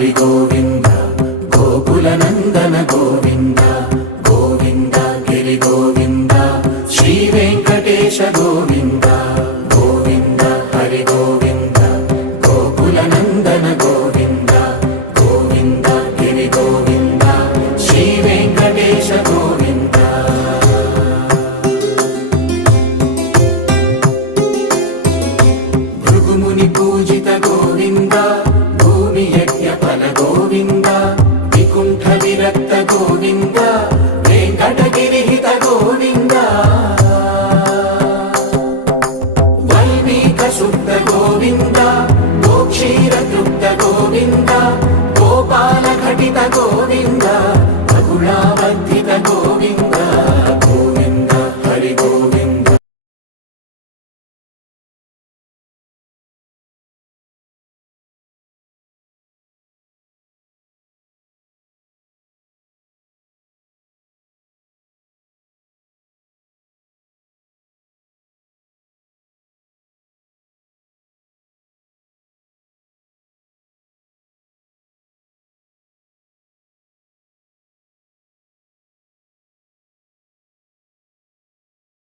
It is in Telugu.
హరి గోవింద గోకుల నందన గోవింద గోవింద గిరి గోవింద శ్రీ వెంకటేశ గోవింద గోవింద హరి గోవింద గోకుల నందన గోవింద గోవింద గిరి గోవింద శ్రీ వెంకటేశ గోవింద భృగుముని పూజిత గోవింద భూమి యజ్ఞ ఫల గోవింద వికుంఠ విరక్త గోవింద వెంకటగిరిహిత గోవింద వైదిక శుద్ధ గోవింద గోక్షీర తృప్త గోవింద గోపాల ఘటిత గోవింద